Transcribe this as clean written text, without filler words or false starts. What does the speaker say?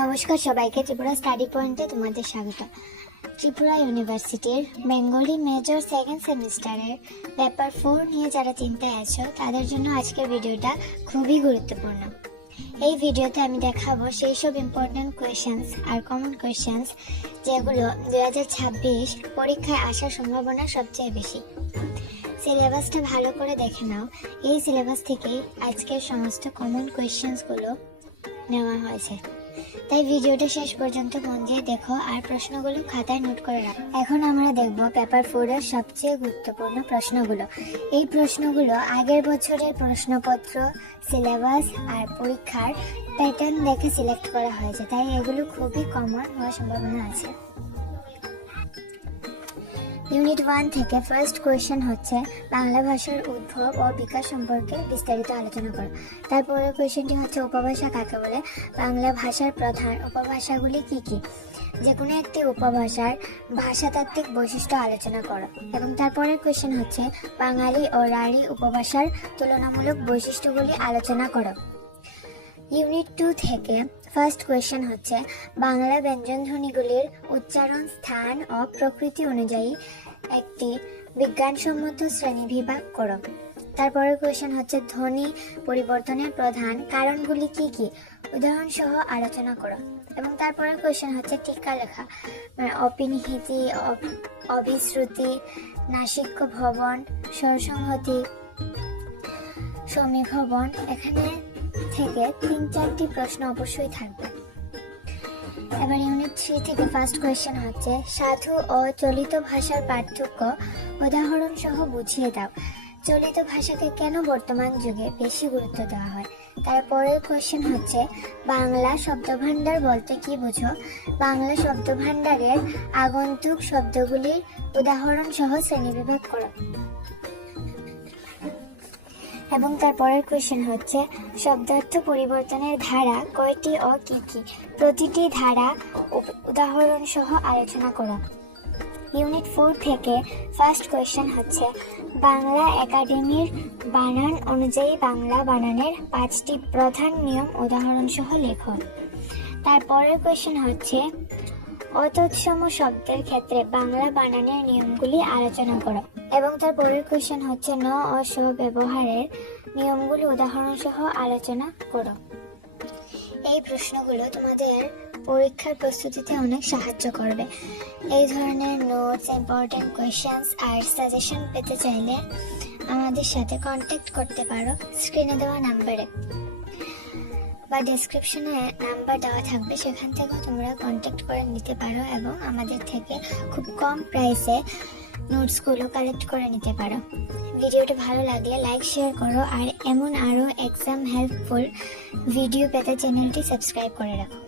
নমস্কার সবাইকে, ত্রিপুরা স্টাডি পয়েন্টে তোমাদের স্বাগত। ত্রিপুরা ইউনিভার্সিটির বেঙ্গলি মেজর সেকেন্ড সেমিস্টারের পেপার 4 নিয়ে যারা চিন্তায় আছো তাদের জন্য আজকের ভিডিওটা খুবই গুরুত্বপূর্ণ। এই ভিডিওতে আমি দেখাবো সেই সব ইম্পর্টেন্ট কোয়েশ্চেন্স আর কমন কোয়েশ্চেন্স যেগুলো 2026 পরীক্ষায় আসার সম্ভাবনা সবচেয়ে বেশি। সিলেবাসটা ভালো করে দেখে নাও। এই সিলেবাস থেকেই আজকের সমস্ত কমন কোয়েশ্চেন্সগুলো নেওয়া হয়েছে, তাই ভিডিওটা শেষ পর্যন্ত মন দিয়ে দেখো আর প্রশ্নগুলো খাতায় নোট করে রাখো। এখন আমরা দেখব পেপার 4 এর সবচেয়ে গুরুত্বপূর্ণ প্রশ্নগুলো। এই প্রশ্নগুলো আগের বছরের প্রশ্নপত্র, সিলেবাস আর পরীক্ষার প্যাটার্ন দেখে সিলেক্ট করা হয়েছে, তাই এগুলো খুবই কমন হওয়ার সম্ভাবনা আছে। ইউনিট 1 থেকে ফার্স্ট কোয়েশ্চেন হচ্ছে বাংলা ভাষার উদ্ভব ও বিকাশ সম্পর্কে বিস্তারিত আলোচনা করো। তারপরের কোয়েশ্চেনটি হচ্ছে উপভাষা কাকে বলে, বাংলা ভাষার প্রধান উপভাষাগুলি কি কি, যে কোনো একটি উপভাষার ভাষাতাত্ত্বিক বৈশিষ্ট্য আলোচনা করো। এবং তারপরের কোয়েশ্চেন হচ্ছে বাঙালি ও রাঢ়ী উপভাষার তুলনামূলক বৈশিষ্ট্যগুলি আলোচনা করো। ইউনিট 2 থেকে ফার্স্ট কোয়েশ্চেন হচ্ছে বাংলা ব্যঞ্জনধ্বনিগুলির উচ্চারণ, স্থান ও প্রকৃতি অনুযায়ী একটি বিজ্ঞানসম্মত শ্রেণীবিভাগ করো। তারপরের কোয়েশ্চেন হচ্ছে ধ্বনি পরিবর্তনের প্রধান কারণগুলি কি কি, উদাহরণ সহ আলোচনা করো। এবং তারপরের কোয়েশ্চেন হচ্ছে টিকা লেখা, অপিনিহিতি, অভিশ্রুতি, নাসিক্য ভবন, স্বরসংহতি, সমীভবন। এখানে থেকে 3-4টি প্রশ্ন অবশ্যই থাকবে। এবার ইউনিট 3 থেকে ফার্স্ট কোয়েশ্চেন হচ্ছে সাধু ও চলিত ভাষার পার্থক্য উদাহরণ সহ বুঝিয়ে দাও। চলিত ভাষাকে কেন বর্তমান যুগে বেশি গুরুত্ব দেওয়া হয়। তারপরের কোয়েশ্চেন হচ্ছে বাংলা শব্দভাণ্ডার বলতে কি বুঝো, বাংলা শব্দভাণ্ডারের আগন্তুক শব্দগুলির উদাহরণ সহ শ্রেণীবিভাগ করো। এবং তারপরের কোয়েশ্চেন হচ্ছে শব্দার্থ পরিবর্তনের ধারা কয়টি ও কি কি, প্রতিটি ধারা উদাহরণ সহ আলোচনা করো। ইউনিট 4 থেকে ফার্স্ট কোয়েশ্চেন হচ্ছে বাংলা একাডেমির বানান অনুযায়ী বাংলা বানানের 5টি প্রধান নিয়ম উদাহরণ সহ লেখো। তারপরের কোয়েশ্চেন হচ্ছে অতৎসম শব্দের ক্ষেত্রে বাংলা বানানের নিয়মগুলি আলোচনা করো। এবং তারপরের কোয়েশ্চেন হচ্ছে ন ও স ব্যবহারের নিয়মগুলি উদাহরণ সহ আলোচনা করো। এই প্রশ্নগুলো তোমাদের পরীক্ষার প্রস্তুতিতে অনেক সাহায্য করবে। এই ধরনের নোটস, ইম্পর্টেন্ট কোয়েশ্চেন্স আর সাজেশন পেতে চাইলে আমাদের সাথে কন্ট্যাক্ট করতে পারো স্ক্রিনে দেওয়া নাম্বারে বা ডেসক্রিপশনে নাম্বার দেওয়া থাকবে, সেখান থেকেও তোমরা কন্ট্যাক্ট করে নিতে পারো এবং আমাদের থেকে খুব কম প্রাইসে নোটসগুলো কালেক্ট করে নিতে পারো। ভিডিওটা ভালো লাগলে লাইক, শেয়ার করো আর এমন আরও এক্সাম হেল্পফুল ভিডিও পেতে চ্যানেলটি সাবস্ক্রাইব করে রাখো।